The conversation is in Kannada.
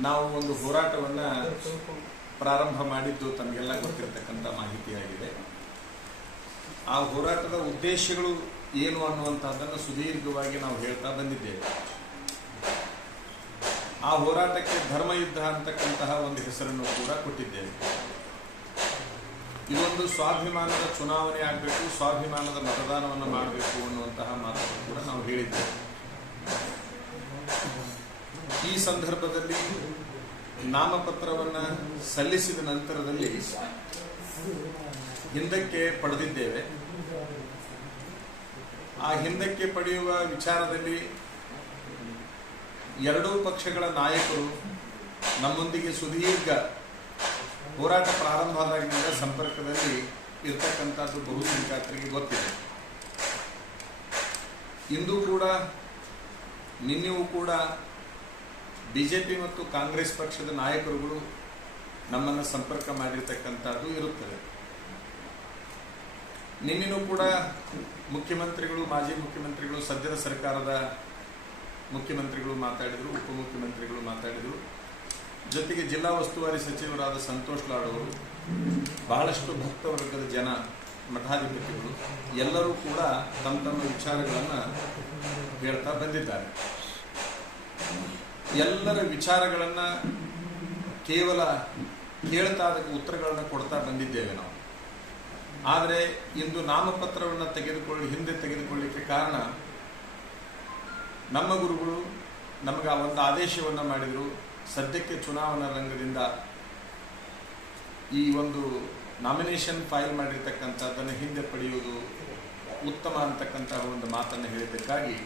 ನಾವು ಒಂದು ಹೋರಾಟವನ್ನ ಪ್ರಾರಂಭ ಮಾಡಿದ್ದು ತಮಗೆಲ್ಲ ಗೊತ್ತಿರತಕ್ಕಂಥ ಮಾಹಿತಿಯಾಗಿದೆ. ಆ ಹೋರಾಟದ ಉದ್ದೇಶಗಳು ಏನು ಅನ್ನುವಂಥದ್ದನ್ನು ಸುದೀರ್ಘವಾಗಿ ನಾವು ಹೇಳ್ತಾ ಬಂದಿದ್ದೇವೆ. ಆ ಹೋರಾಟಕ್ಕೆ ಧರ್ಮಯುದ್ಧ ಅಂತಕ್ಕಂತಹ ಒಂದು ಹೆಸರನ್ನು ಕೂಡ ಕೊಟ್ಟಿದ್ದೇವೆ. ಇದೊಂದು ಸ್ವಾಭಿಮಾನದ ಚುನಾವಣೆ ಆಗಬೇಕು, ಸ್ವಾಭಿಮಾನದ ಮತದಾನವನ್ನು ಮಾಡಬೇಕು ಅನ್ನುವಂತಹ ಮಾತನ್ನು ಕೂಡ ನಾವು ಹೇಳಿದ್ದೇವೆ ಈ ಸಂದರ್ಭದಲ್ಲಿ ನಾಮಪತ್ರವನ್ನು ಸಲ್ಲಿಸಿದ ನಂತರದಲ್ಲಿ ಹಿಂದಕ್ಕೆ ಪಡೆದಿದ್ದೇವೆ. ಆ ಹಿಂದಕ್ಕೆ ಪಡೆಯುವ ವಿಚಾರದಲ್ಲಿ ಎರಡೂ ಪಕ್ಷಗಳ ನಾಯಕರು ನಮ್ಮೊಂದಿಗೆ ಸುದೀರ್ಘ ಹೋರಾಟ ಪ್ರಾರಂಭ ಆದಾಗಿನಿಂದ ಸಂಪರ್ಕದಲ್ಲಿ ಇರ್ತಕ್ಕಂಥದ್ದು ಬಹುಸಂಖ್ಯಾತರಿಗೆ ಗೊತ್ತಿದೆ. ಇಂದು ಕೂಡ, ನಿನ್ನೆಯೂ ಕೂಡ ಬಿಜೆಪಿ ಮತ್ತು ಕಾಂಗ್ರೆಸ್ ಪಕ್ಷದ ನಾಯಕರುಗಳು ನಮ್ಮನ್ನು ಸಂಪರ್ಕ ಮಾಡಿರ್ತಕ್ಕಂಥದ್ದು ಇರುತ್ತದೆ. ನಿನ್ನೆನೂ ಕೂಡ ಮುಖ್ಯಮಂತ್ರಿಗಳು, ಮಾಜಿ ಮುಖ್ಯಮಂತ್ರಿಗಳು, ಸದ್ಯದ ಸರ್ಕಾರದ ಮುಖ್ಯಮಂತ್ರಿಗಳು ಮಾತಾಡಿದರು, ಉಪಮುಖ್ಯಮಂತ್ರಿಗಳು ಮಾತಾಡಿದರು. ಜೊತೆಗೆ ಜಿಲ್ಲಾ ಉಸ್ತುವಾರಿ ಸಚಿವರಾದ ಸಂತೋಷ್ ಲಾಡ್ ಅವರು, ಬಹಳಷ್ಟು ಭಕ್ತವರ್ಗದ ಜನ, ಮಠಾಧಿಪತಿಗಳು, ಎಲ್ಲರೂ ಕೂಡ ತಮ್ಮ ತಮ್ಮ ವಿಚಾರಗಳನ್ನು ಹೇಳ್ತಾ ಬಂದಿದ್ದಾರೆ. ಎಲ್ಲರ ವಿಚಾರಗಳನ್ನ ಕೇವಲ ಹೇಳ್ತಾ ಅದಕ್ಕೆ ಉತ್ತರಗಳನ್ನ ಕೊಡ್ತಾ ಬಂದಿದ್ದೇವೆ ನಾವು. ಆದರೆ ಇಂದು ನಾಮಪತ್ರವನ್ನು ತೆಗೆದುಕೊಳ್ಳಿ, ಹಿಂದೆ ತೆಗೆದುಕೊಳ್ಳಿಕ್ಕೆ ಕಾರಣ ನಮ್ಮ ಗುರುಗಳು ನಮಗೆ ಆ ಒಂದು ಆದೇಶವನ್ನು ಮಾಡಿದರು. ಸದ್ಯಕ್ಕೆ ಚುನಾವಣಾ ರಂಗದಿಂದ ಈ ಒಂದು ನಾಮಿನೇಷನ್ ಫೈಲ್ ಮಾಡಿರ್ತಕ್ಕಂಥದ್ದನ್ನು ಹಿಂದೆ ಪಡೆಯುವುದು ಉತ್ತಮ ಅಂತಕ್ಕಂತಹ ಒಂದು ಮಾತನ್ನು ಹೇಳಿದ್ದಕ್ಕಾಗಿ